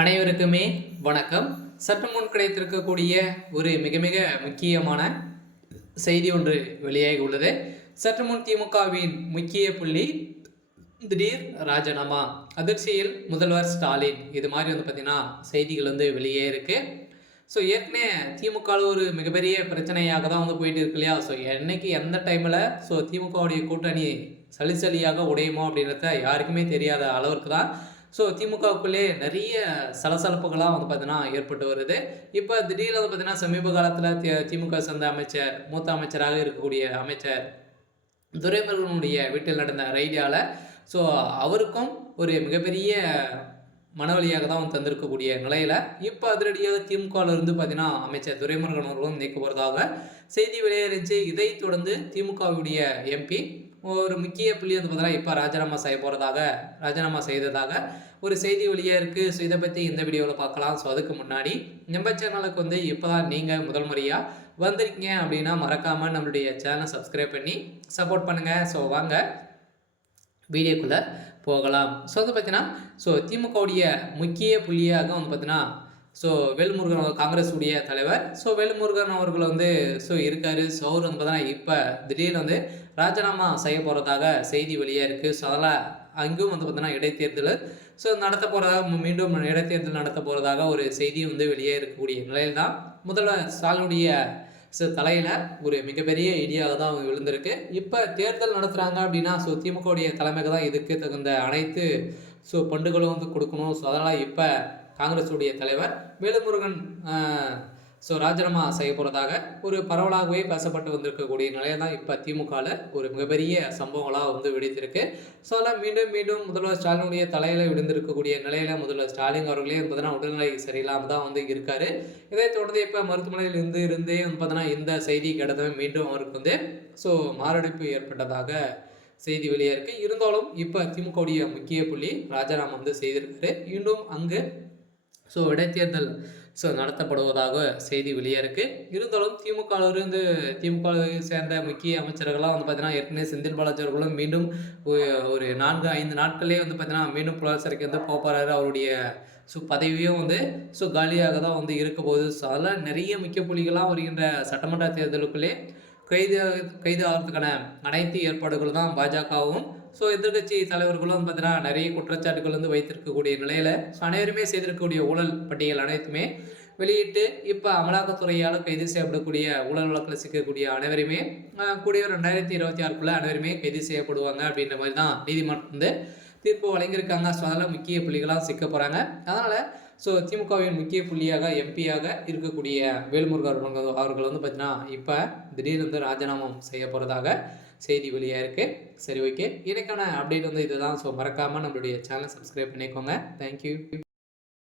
அனைவருக்குமே வணக்கம். சற்று முன் கிடைத்திருக்கக்கூடிய ஒரு மிக மிக முக்கியமான செய்தி ஒன்று வெளியாகி உள்ளது. சற்று முன் திமுகவின் முக்கிய புள்ளி திடீர் ராஜினாமா, அதிர்ச்சியில் முதல்வர் ஸ்டாலின், இது மாதிரி பார்த்தீங்கன்னா செய்திகள் வெளியே இருக்கு. ஸோ ஏற்கனவே திமுக ஒரு மிகப்பெரிய பிரச்சனையாக தான் போயிட்டு இருக்கு இல்லையா? ஸோ என்னைக்கு எந்த டைமில் திமுகவுடைய கூட்டணி சலிசலியாக உடையுமோ அப்படின்றத யாருக்குமே தெரியாத அளவிற்கு தான் திமுகவுக்குள்ளே நிறைய சலசலப்புகளாக பார்த்தீங்கன்னா ஏற்பட்டு வருது. இப்போ திடீர்னு பார்த்தீங்கன்னா சமீப காலத்தில் திமுக சேர்ந்த அமைச்சர், மூத்த அமைச்சராக இருக்கக்கூடிய அமைச்சர் துரைமுருகனுடைய வீட்டில் நடந்த ரைடியால் அவருக்கும் ஒரு மிகப்பெரிய மனவழியாக தான் தந்திருக்கக்கூடிய நிலையில் இப்போ அதிரடியாக திமுகவிலிருந்து பார்த்தீங்கன்னா அமைச்சர் துரைமுருகன் அவர்களும் நீக்க போகிறதாக செய்தி வெளியேறிச்சு. இதை தொடர்ந்து திமுகவுடைய எம்பி ஒரு முக்கிய புள்ளி பார்த்தீங்கன்னா இப்போ ராஜினாமா செய்ததாக ஒரு செய்தி வெளியே இருக்குது. ஸோ இதை பற்றி இந்த வீடியோவில் பார்க்கலாம். ஸோ அதுக்கு முன்னாடி நம்ம சேனலுக்கு இப்போ தான் நீங்கள் முதல் முறையாக வந்திருக்கீங்க அப்படின்னா மறக்காமல் நம்மளுடைய சேனலை சப்ஸ்கிரைப் பண்ணி சப்போர்ட் பண்ணுங்கள். ஸோ வாங்க வீடியோக்குள்ளே போகலாம். ஸோ பார்த்தீங்கன்னா திமுகவுடைய முக்கிய புள்ளியாக பார்த்தீங்கன்னா வேல்முருகன் காங்கிரஸுடைய தலைவர் வேல்முருகன் அவர்கள் இருக்கார். அவர் பார்த்தீங்கன்னா இப்போ திடீர்னு ராஜினாமா செய்ய போகிறதாக செய்தி வெளியே இருக்குது. அதனால் அங்கும் பார்த்தீங்கன்னா இடைத்தேர்தல் நடத்த போகிறதாக, மீண்டும் இடைத்தேர்தல் நடத்த போகிறதாக ஒரு செய்தி வெளியே இருக்கக்கூடிய நிலையில் தான் முதல்வர் ஸ்டாலினுடைய தலையில் ஒரு மிகப்பெரிய இடியாக தான் அவங்க விழுந்திருக்கு. இப்போ தேர்தல் நடத்துகிறாங்க அப்படின்னா திமுகவுடைய தலைமைக்கு தான் இதுக்கு தகுந்த அனைத்து பண்டுகளும் கொடுக்கணும். அதனால் இப்போ காங்கிரஸுடைய தலைவர் வேலுமுருகன் ராஜினாமா செய்ய போகிறதாக ஒரு பரவலாகவே பேசப்பட்டு வந்திருக்கக்கூடிய நிலையை தான் இப்போ திமுகவில் ஒரு மிகப்பெரிய சம்பவங்களாக வெடித்திருக்கு. அதெல்லாம் மீண்டும் மீண்டும் முதல்வர் ஸ்டாலினுடைய தலையில் விழுந்திருக்கக்கூடிய நிலையில் முதல்வர் ஸ்டாலின் அவர்களே பார்த்தீங்கன்னா உடல்நிலை சரியில்லாமல் தான் இருக்கார். இதை தொடர்ந்து இப்போ மருத்துவமனையில் இருந்தே பார்த்தீங்கன்னா இந்த செய்தி கிடைத்தவே மீண்டும் அவருக்கு மாரடைப்பு ஏற்பட்டதாக செய்தி வெளியே இருக்குது. இருந்தாலும் இப்போ திமுகவுடைய முக்கிய புள்ளி ராஜினாமா செய்திருக்காரு. இன்னும் அங்கு இடைத்தேர்தல் நடத்தப்படுவதாக செய்தி வெளியே இருக்குது. இருந்தாலும் திமுகவை சேர்ந்த முக்கிய அமைச்சர்கள்லாம் பார்த்தீங்கன்னா ஏற்கனவே செந்தில் பாலாஜி அவர்களும் மீண்டும் ஒரு 4-5 நாட்களே பார்த்தீங்கன்னா மீண்டும் புலசரிக்கு போக போகிறாரு. அவருடைய பதவியும் காலியாக தான் இருக்க போகுது. அதெல்லாம் நிறைய முக்கிய புள்ளிகளாக வருகின்ற சட்டமன்ற தேர்தலுக்குள்ளே கைது ஆகிறதுக்கான அனைத்து ஏற்பாடுகள் தான் பாஜகவும் எதிர்கட்சி தலைவர்களும் பார்த்தீங்கன்னா நிறைய குற்றச்சாட்டுகள் வைத்திருக்கக்கூடிய நிலையில் அனைவருமே செய்திருக்கக்கூடிய ஊழல் பட்டியல் அனைத்துமே வெளியிட்டு இப்போ அமலாக்கத்துறையால் கைது செய்யப்படக்கூடிய ஊழல் வழக்கில் சிக்கக்கூடிய அனைவருமே கூடிய 2026 அனைவருமே கைது செய்யப்படுவாங்க அப்படின்ற மாதிரி தான் நீதிமன்றம் தீர்ப்பு வழங்கியிருக்காங்க. அதெல்லாம் முக்கிய புள்ளிகளாக சிக்க போகிறாங்க. அதனால் திமுகவின் முக்கிய புள்ளியாக எம்பியாக இருக்கக்கூடிய வேல்முருகன் அவர்கள் பார்த்தீங்கன்னா இப்போ திடீர்னு ராஜினாமா செய்ய போகிறதாக செய்தி வெளியாக இருக்குது. சரி, ஓகே, எனக்கான அப்டேட் இதுதான். மறக்காமல் நம்மளுடைய சேனலை சப்ஸ்கிரைப் பண்ணிக்கோங்க. தேங்க்யூ.